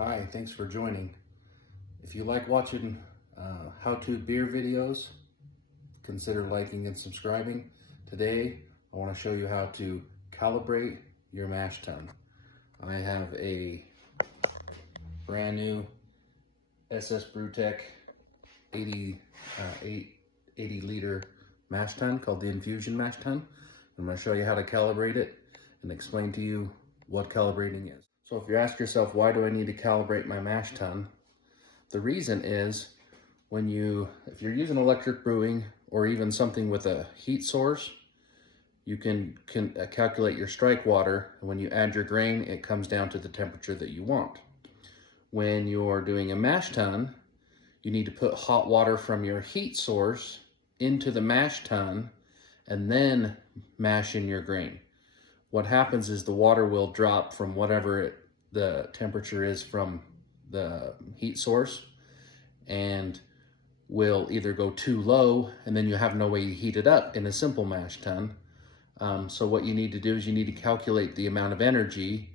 Hi, thanks for joining. If you like watching how-to beer videos, consider liking and subscribing. Today, I want to show you how to calibrate your mash tun. I have a brand new SS Brewtech 80 liter mash tun called the infuSsion mash tun. I'm going to show you how to calibrate it and explain to you what calibrating is. So if you ask yourself, why do I need to calibrate my mash tun? The reason is if you're using electric brewing or even something with a heat source, you can calculate your strike water, and when you add your grain, it comes down to the temperature that you want. When you're doing a mash tun, you need to put hot water from your heat source into the mash tun and then mash in your grain. What happens is the water will drop from whatever the temperature is from the heat source and will either go too low, and then you have no way to heat it up in a simple mash tun. So what you need to do is you need to calculate the amount of energy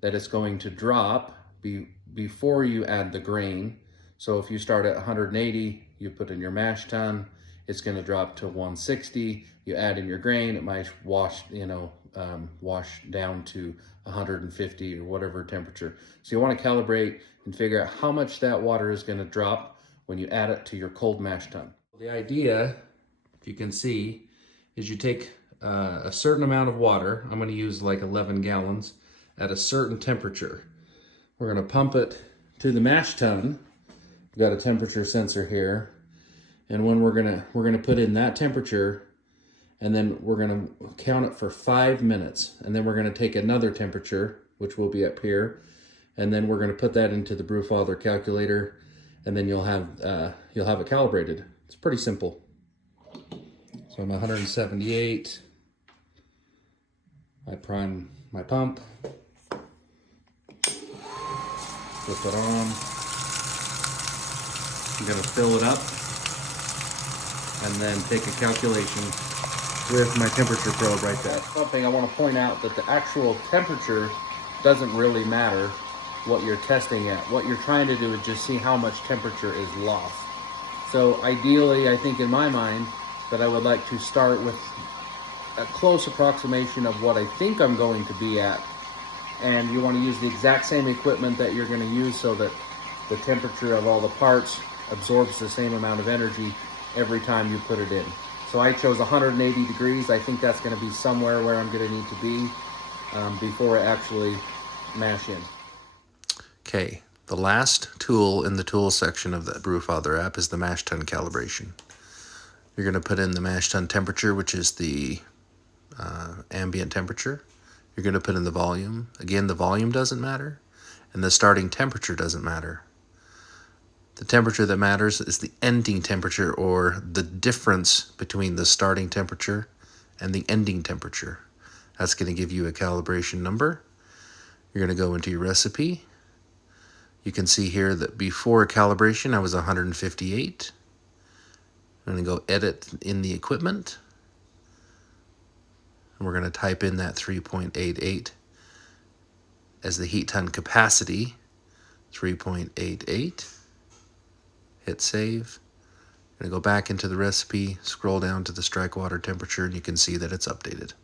that it's going to drop before you add the grain. So if you start at 180, you put in your mash tun, it's going to drop to 160. You add in your grain, it might wash down to 150 or whatever temperature. So you want to calibrate and figure out how much that water is going to drop when you add it to your cold mash tun. The idea, if you can see, is you take a certain amount of water. I'm going to use like 11 gallons at a certain temperature. We're going to pump it to the mash tun. We've got a temperature sensor here, and when we're gonna put in that temperature, and then we're gonna count it for 5 minutes, and then we're gonna take another temperature, which will be up here, and then we're gonna put that into the Brewfather calculator, and then you'll have it calibrated. It's pretty simple. So I'm 178. I prime my pump. Flip it on. I'm gonna fill it up and then take a calculation with my temperature probe right there. Something I want to point out, that the actual temperature doesn't really matter what you're testing at. What you're trying to do is just see how much temperature is lost. So ideally, I think in my mind, that I would like to start with a close approximation of what I think I'm going to be at. And you want to use the exact same equipment that you're going to use so that the temperature of all the parts absorbs the same amount of energy every time you put it in. So I chose 180 degrees. I think that's going to be somewhere where I'm going to need to be before I actually mash in. Okay, the last tool in the tools section of the Brewfather app is the mash tun calibration. You're going to put in the mash tun temperature, which is the ambient temperature. You're going to put in the volume. Again, the volume doesn't matter, and the starting temperature doesn't matter. The temperature that matters is the ending temperature, or the difference between the starting temperature and the ending temperature. That's going to give you a calibration number. You're going to go into your recipe. You can see here that before calibration I was 158. I'm going to go edit in the equipment. And we're going to type in that 3.88 as the heat ton capacity, 3.88. Hit save. I'm going to go back into the recipe, scroll down to the strike water temperature, and you can see that it's updated.